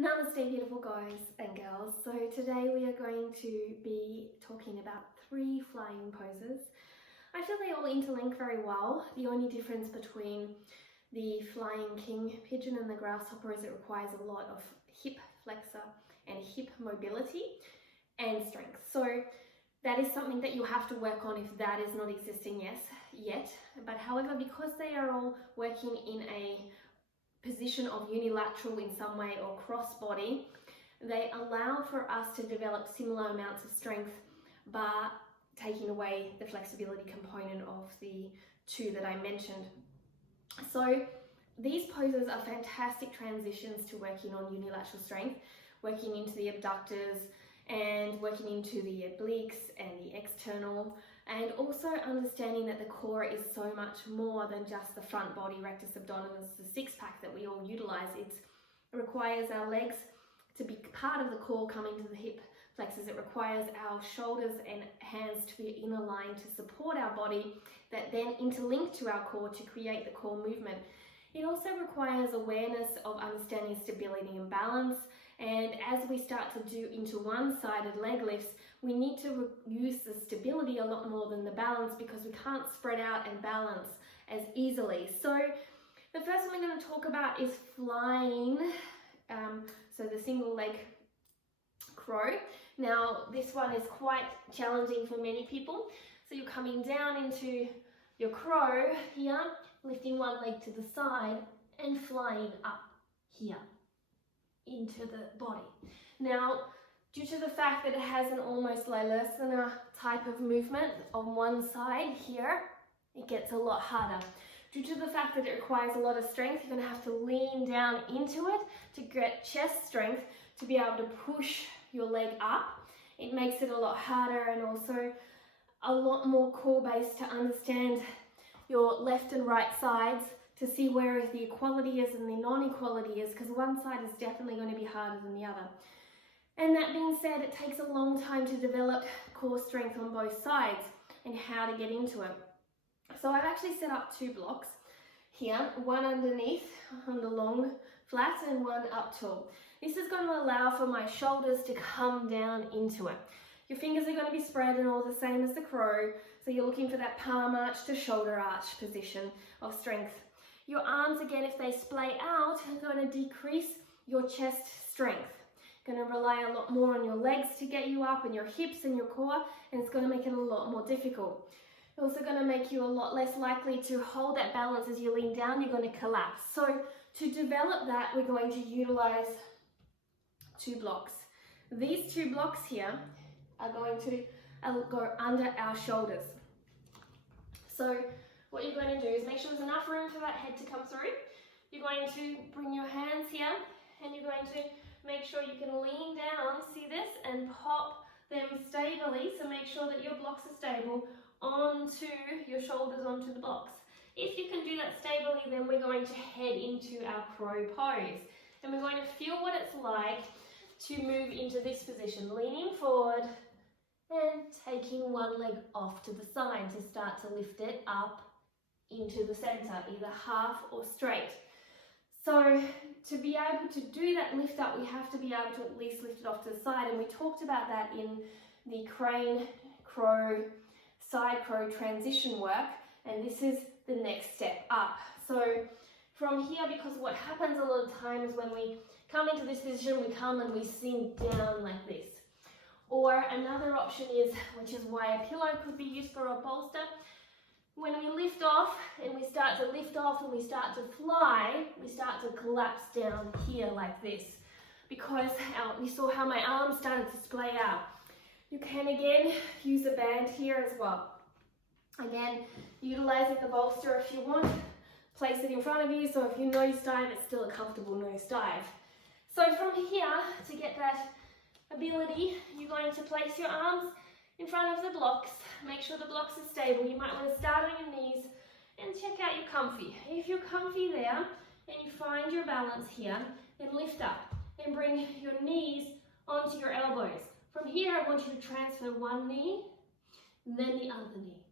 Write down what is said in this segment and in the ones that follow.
Namaste, beautiful guys and girls. So today we are going to be talking about 3 flying poses. I feel they all interlink very well. The only difference between the flying king pigeon and the grasshopper is it requires a lot of hip flexor and hip mobility and strength. So that is something that you have to work on if that is not existing yet. But however, because they are all working in a position of unilateral in some way or cross body, they allow for us to develop similar amounts of strength but taking away the flexibility component of the 2 that I mentioned. So these poses are fantastic transitions to working on unilateral strength, working into the abductors and working into the obliques and the external, and also understanding that the core is so much more than just the front body, rectus abdominis, the 6-pack that we all utilize. It requires our legs to be part of the core coming to the hip flexors. It requires our shoulders and hands to be in a line to support our body that then interlink to our core to create the core movement. It also requires awareness of understanding stability and balance. And as we start to do into one-sided leg lifts, we need to use the stability a lot more than the balance because we can't spread out and balance as easily. So the first one we're going to talk about is flying, so the single leg crow. Now this one is quite challenging for many people. So you're coming down into your crow here, lifting one leg to the side and flying up here into the body. Now, due to the fact that it has an almost Lilasana type of movement on one side here, it gets a lot harder. Due to the fact that it requires a lot of strength, you're going to have to lean down into it to get chest strength to be able to push your leg up. It makes it a lot harder and also a lot more core based to understand your left and right sides, to see where the equality is and the non-equality is, because one side is definitely going to be harder than the other. And that being said, it takes a long time to develop core strength on both sides and how to get into it. So I've actually set up 2 blocks here, one underneath on the long flat and one up tall. This is going to allow for my shoulders to come down into it. Your fingers are going to be spread and all the same as the crow, so you're looking for that palm arch to shoulder arch position of strength. Your arms, again, if they splay out, are going to decrease your chest strength. Going to rely a lot more on your legs to get you up and your hips and your core, and it's going to make it a lot more difficult. It's also going to make you a lot less likely to hold that balance as you lean down. You're going to collapse. So to develop that, we're going to utilize 2 blocks. These 2 blocks here are going to go under our shoulders. So what you're going to do is make sure there's enough room for that head to come through. You're going to bring your hands here and you're going to make sure you can lean down, see this, and pop them stably. So make sure that your blocks are stable onto your shoulders, onto the blocks. If you can do that stably, then we're going to head into our crow pose. And we're going to feel what it's like to move into this position, leaning forward and taking one leg off to the side to start to lift it up into the center, either half or straight. So to be able to do that lift up, we have to be able to at least lift it off to the side, and we talked about that in the crane, crow, side crow transition work, and this is the next step up. So from here, because what happens a lot of times when we come into this position, we come and we sink down like this. Or another option is, which is why a pillow could be used for a bolster, when we lift off and we start to lift off and we start to fly, we start to collapse down here like this, because you saw how my arms started to splay out. You can again use a band here as well. Again, utilizing the bolster if you want, place it in front of you, so if you nose dive, it's still a comfortable nose dive. So from here, to get that ability, you're going to place your arms in front of the blocks. Make sure the blocks are stable. You might want to start on your knees and check out your comfy. If you're comfy there and you find your balance here, then lift up and bring your knees onto your elbows. From here, I want you to transfer one knee, then the other knee.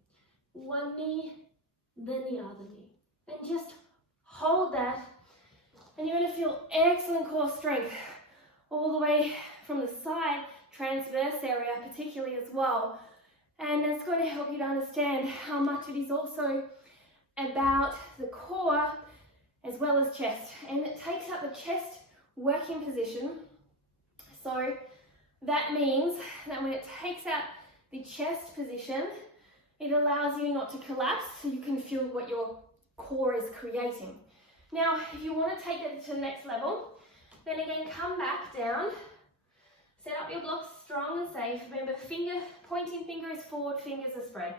One knee, then the other knee. And just hold that, and you're going to feel excellent core strength all the way from the side, transverse area particularly as well. And it's going to help you to understand how much it is also about the core as well as chest. And it takes up the chest working position. So that means that when it takes out the chest position, it allows you not to collapse, so you can feel what your core is creating. Now, if you want to take it to the next level, then again, come back down, set up your blocks strong and safe. Remember, pointing finger is forward, fingers are spread.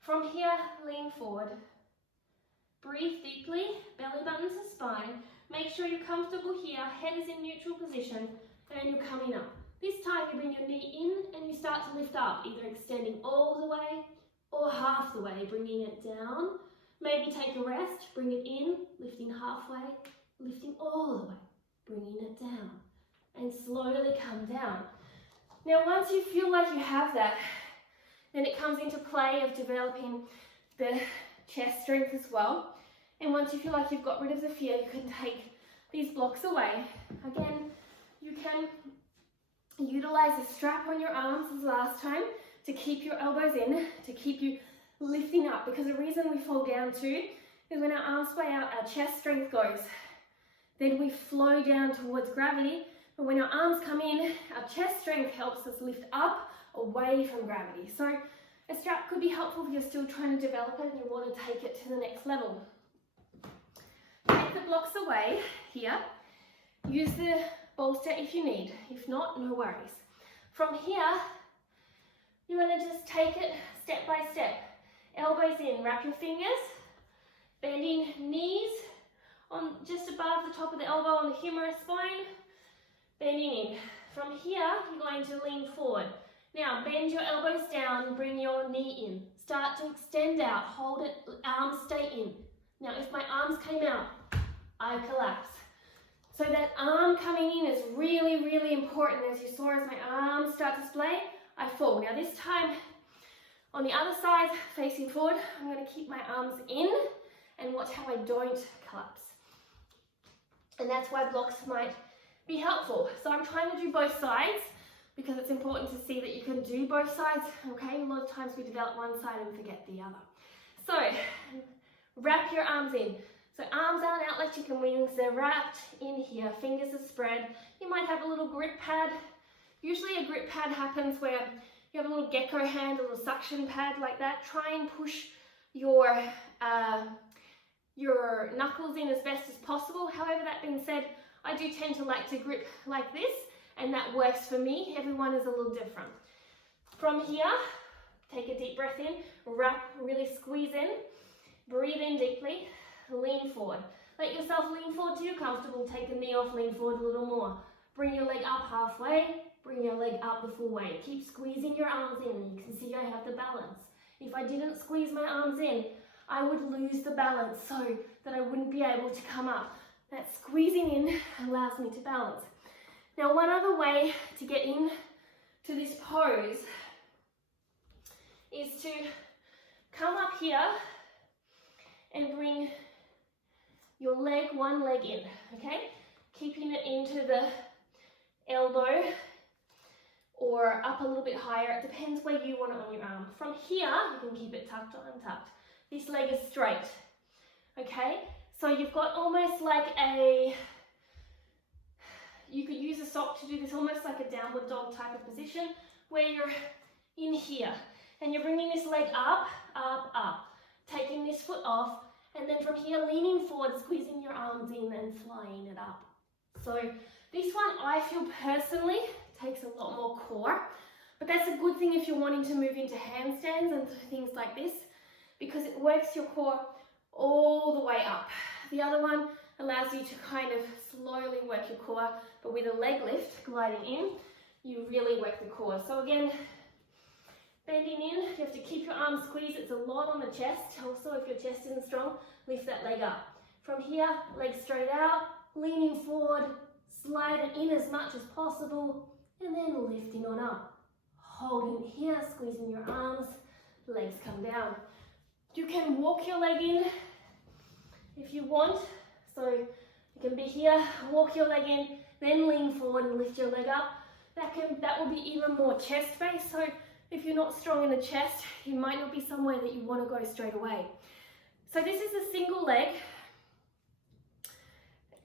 From here, lean forward. Breathe deeply, belly button to spine. Make sure you're comfortable here, head is in neutral position, and you're coming up. This time you bring your knee in and you start to lift up, either extending all the way or half the way, bringing it down. Maybe take a rest, bring it in, lifting halfway, lifting all the way, bringing it down, and slowly come down. Now, once you feel like you have that, then it comes into play of developing the chest strength as well. And once you feel like you've got rid of the fear, you can take these blocks away. Again, you can utilize the strap on your arms as last time to keep your elbows in, to keep you lifting up, because the reason we fall down too is when our arms sway out, our chest strength goes. Then we flow down towards gravity, but when our arms come in, our chest strength helps us lift up away from gravity. So a strap could be helpful if you're still trying to develop it and you want to take it to the next level. Take the blocks away here. Use the bolster if you need. If not, no worries. From here, you want to just take it step by step. Elbows in, wrap your fingers, bending knees on just above the top of the elbow on the humerus spine, bending in. From here, you're going to lean forward. Now, bend your elbows down, bring your knee in. Start to extend out, hold it, arms stay in. Now, if my arms came out, I collapse. So that arm coming in is really, really important. As you saw, as my arms start to splay, I fall. Now this time, on the other side, facing forward, I'm going to keep my arms in and watch how I don't collapse. And that's why blocks might be helpful. So I'm trying to do both sides because it's important to see that you can do both sides, okay? A lot of times we develop one side and forget the other. So, wrap your arms in. So arms aren't out like chicken wings, they're wrapped in here, fingers are spread. You might have a little grip pad. Usually a grip pad happens where you have a little gecko hand, a little suction pad like that. Try and push your knuckles in as best as possible. However, that being said, I do tend to like to grip like this, and that works for me. Everyone is a little different. From here, take a deep breath in, wrap, really squeeze in, breathe in deeply. Lean forward. Let yourself lean forward till you're comfortable. Take the knee off, lean forward a little more. Bring your leg up halfway. Bring your leg up the full way. Keep squeezing your arms in. You can see I have the balance. If I didn't squeeze my arms in, I would lose the balance so that I wouldn't be able to come up. That squeezing in allows me to balance. Now, one other way to get in to this pose is to come up here and bring your leg, one leg in, okay? Keeping it into the elbow or up a little bit higher. It depends where you want it on your arm. From here, you can keep it tucked or untucked. This leg is straight, okay? So you've got almost like you could use a sock to do this, almost like a downward dog type of position where you're in here and you're bringing this leg up, up, up, taking this foot off, and then from here, leaning forward, squeezing your arms in and flying it up. So this one, I feel personally, takes a lot more core, but that's a good thing if you're wanting to move into handstands and things like this, because it works your core all the way up. The other one allows you to kind of slowly work your core, but with a leg lift, gliding in, you really work the core. So again, bending in, you have to keep your arms squeezed. It's a lot on the chest. Also, if your chest isn't strong, lift that leg up. From here, legs straight out, leaning forward, slide it in as much as possible, and then lifting on up. Holding here, squeezing your arms, legs come down. You can walk your leg in if you want. So you can be here, walk your leg in, then lean forward and lift your leg up. That will be even more chest space. So if you're not strong in the chest, you might not be somewhere that you want to go straight away. So this is a single leg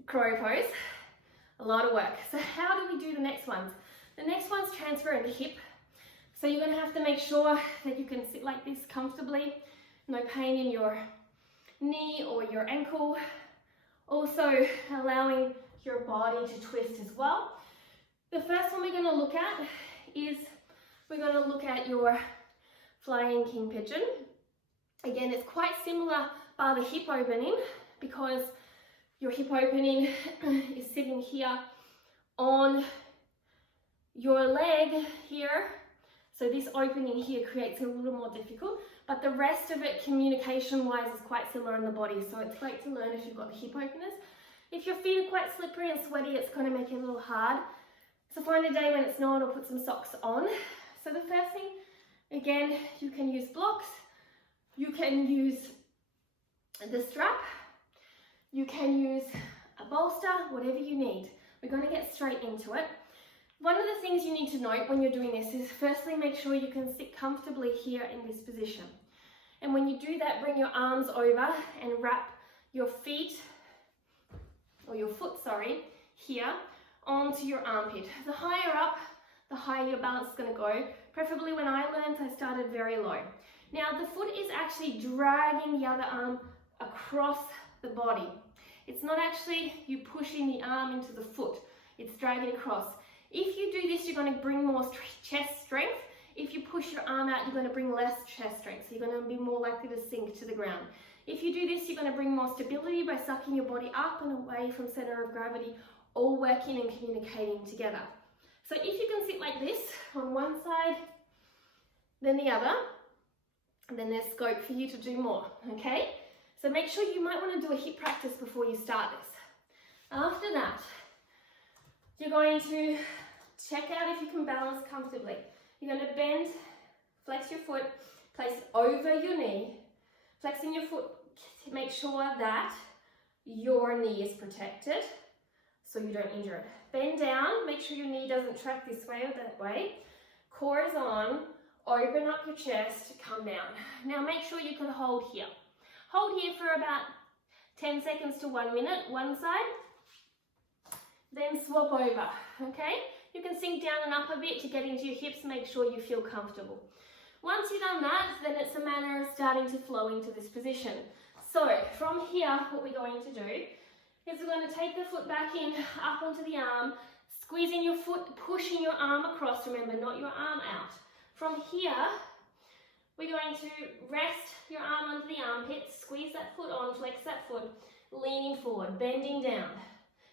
crow pose. A lot of work. So how do we do the next ones? The next one's transfer in the hip. So you're going to have to make sure that you can sit like this comfortably. No pain in your knee or your ankle. Also allowing your body to twist as well. The first one we're going to look at is we're going to look at your flying king pigeon. Again, it's quite similar bar the hip opening, because your hip opening is sitting here on your leg here. So this opening here creates a little more difficult, but the rest of it communication-wise is quite similar in the body. So it's great to learn if you've got the hip openers. If your feet are quite slippery and sweaty, it's going to make it a little hard. So find a day when it's not, or put some socks on. So the first thing, again, you can use blocks. You can use the strap. You can use a bolster, whatever you need. We're going to get straight into it. One of the things you need to note when you're doing this is, firstly, make sure you can sit comfortably here in this position. And when you do that, bring your arms over and wrap your feet, or your foot, sorry, here onto your armpit. The higher up, the higher your balance is going to go. Preferably when I learned, I started very low. Now the foot is actually dragging the other arm across the body. It's not actually you pushing the arm into the foot, it's dragging across. If you do this, you're going to bring more chest strength. If you push your arm out, you're going to bring less chest strength, so you're going to be more likely to sink to the ground. If you do this, you're going to bring more stability by sucking your body up and away from center of gravity, all working and communicating together. So if you can sit like this on one side, then the other, then there's scope for you to do more, okay? So make sure you might want to do a hip practice before you start this. After that, you're going to check out if you can balance comfortably. You're going to bend, flex your foot, place it over your knee, flexing your foot to make sure that your knee is protected so you don't injure it. Bend down, make sure your knee doesn't track this way or that way. Core is on, open up your chest, come down. Now make sure you can hold here. Hold here for about 10 seconds to 1 minute, one side. Then swap over, okay? You can sink down and up a bit to get into your hips, make sure you feel comfortable. Once you've done that, then it's a matter of starting to flow into this position. So from here, what we're going to do is we're going to take the foot back in, up onto the arm, squeezing your foot, pushing your arm across, remember, not your arm out. From here, we're going to rest your arm under the armpit, squeeze that foot on, flex that foot, leaning forward, bending down.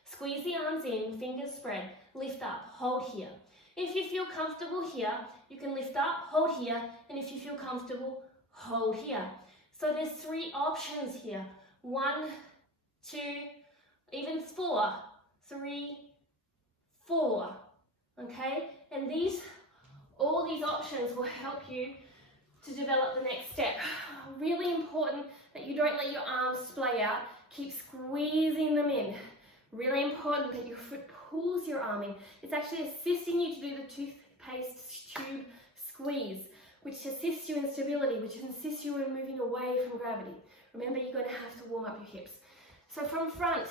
Squeeze the arms in, fingers spread, lift up, hold here. If you feel comfortable here, you can lift up, hold here, and if you feel comfortable, hold here. So there's 3 options here. 1, 2, even 4, 3, 4, okay? And all these options will help you to develop the next step. Really important that you don't let your arms splay out. Keep squeezing them in. Really important that your foot pulls your arm in. It's actually assisting you to do the toothpaste tube squeeze, which assists you in stability, which assists you in moving away from gravity. Remember, you're going to have to warm up your hips. So from front,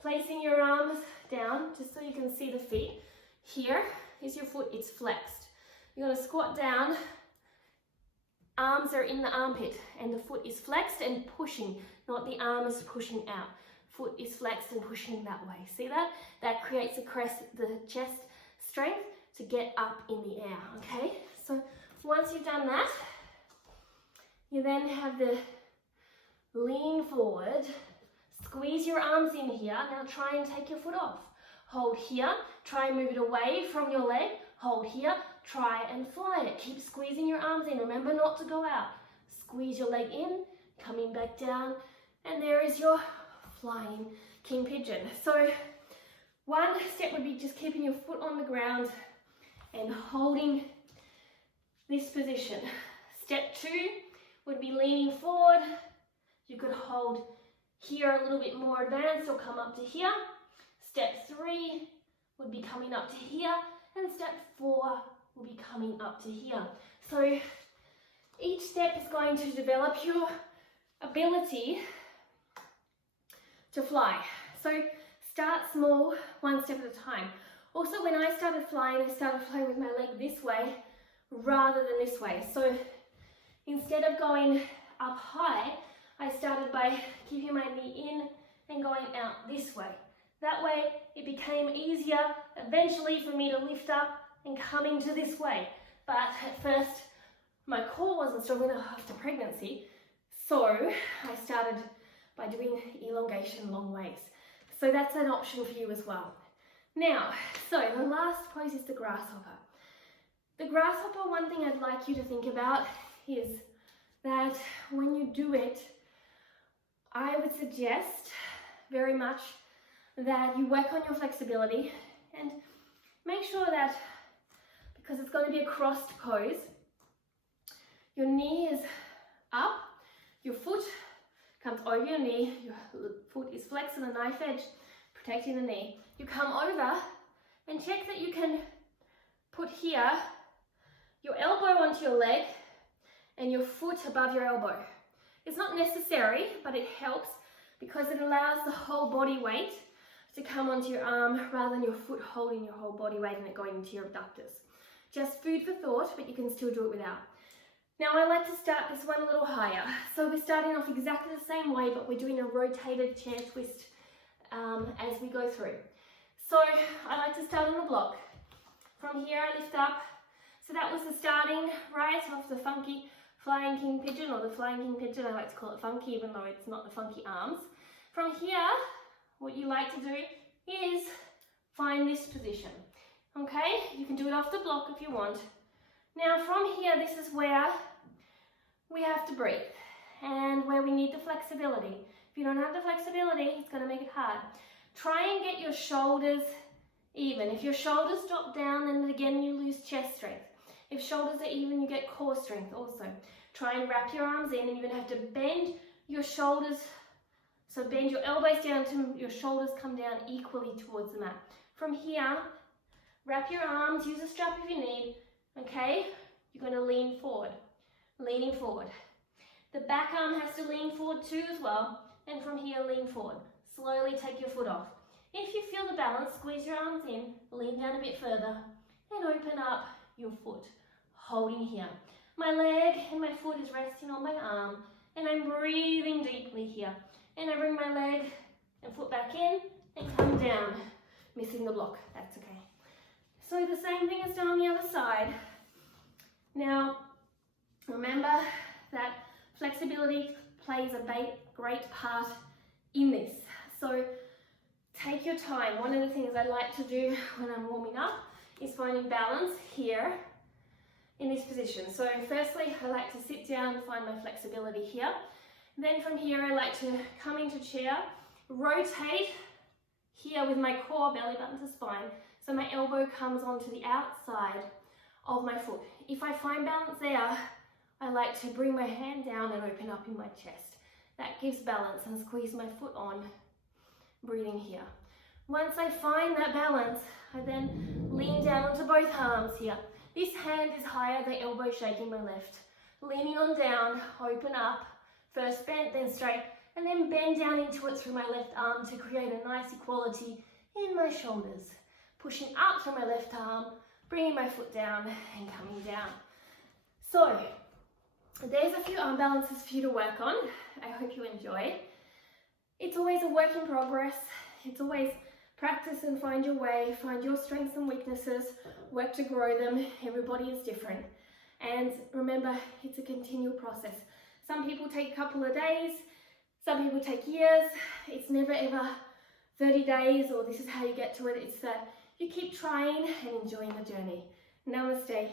placing your arms down, just so you can see the feet. Here is your foot, it's flexed. You're going to squat down, arms are in the armpit, and the foot is flexed and pushing, not the arm is pushing out. Foot is flexed and pushing that way. See that? That creates the chest strength to get up in the air, okay? So once you've done that, you then have the lean forward, squeeze your arms in here. Now try and take your foot off. Hold here, try and move it away from your leg. Hold here, try and fly it. Keep squeezing your arms in. Remember not to go out. Squeeze your leg in, coming back down, and there is your flying king pigeon. So one step would be just keeping your foot on the ground and holding this position. Step 2 would be leaning forward. You could hold here a little bit more advanced or come up to here. Step 3 would be coming up to here, and step 4 will be coming up to here. So each step is going to develop your ability to fly. So start small, one step at a time. Also, when I started flying with my leg this way rather than this way. So instead of going up high, I started by keeping my knee in and going out this way. That way it became easier eventually for me to lift up and come into this way. But at first my core wasn't strong enough after pregnancy, so I started by doing elongation long ways. So that's an option for you as well. Now, so the last pose is the grasshopper. The grasshopper, one thing I'd like you to think about is that when you do it, I would suggest very much that you work on your flexibility and make sure that, because it's going to be a crossed pose, your knee is up, your foot comes over your knee, your foot is flexed on the knife edge, protecting the knee. You come over and check that you can put here your elbow onto your leg and your foot above your elbow. It's not necessary, but it helps because it allows the whole body weight to come onto your arm rather than your foot holding your whole body weight and it going into your abductors. Just food for thought, but you can still do it without. Now I like to start this one a little higher. So we're starting off exactly the same way, but we're doing a rotated chair twist as we go through. So I like to start on the block. From here I lift up. So that was the starting right off the funky flying king pigeon, or the flying king pigeon. I like to call it funky even though it's not the funky arms. From here, what you like to do is find this position. Okay, you can do it off the block if you want. Now from here, this is where we have to breathe and where we need the flexibility. If you don't have the flexibility, it's going to make it hard. Try and get your shoulders even. If your shoulders drop down, then again you lose chest strength. If shoulders are even, you get core strength also. Try and wrap your arms in, and you're going to have to bend your shoulders. So bend your elbows down to your shoulders come down equally towards the mat. From here, wrap your arms, use a strap if you need. Okay, you're going to lean forward, leaning forward. The back arm has to lean forward too as well, and from here lean forward. Slowly take your foot off. If you feel the balance, squeeze your arms in, lean down a bit further, and open up your foot, holding here. My leg and my foot is resting on my arm, and I'm breathing deeply here. And I bring my leg and foot back in and come down, missing the block, that's okay. So the same thing is done on the other side. Now, remember that flexibility plays a great part in this. So take your time. One of the things I like to do when I'm warming up is finding balance here in this position. So firstly, I like to sit down and find my flexibility here. Then from here, I like to come into chair, rotate here with my core, belly button to spine, so my elbow comes onto the outside of my foot. If I find balance there, I like to bring my hand down and open up in my chest. That gives balance, and squeeze my foot on, breathing here. Once I find that balance, I then lean down onto both arms here. This hand is higher, the elbow shaking my left. Leaning on down, open up, first bent, then straight, and then bend down into it through my left arm to create a nice equality in my shoulders. Pushing up through my left arm, bringing my foot down and coming down. So, there's a few arm balances for you to work on. I hope you enjoy. It's always a work in progress. It's always practice and find your way, find your strengths and weaknesses, work to grow them. Everybody is different. And remember, it's a continual process. Some people take a couple of days, some people take years. It's never ever 30 days or this is how you get to it. It's that you keep trying and enjoying the journey. Namaste.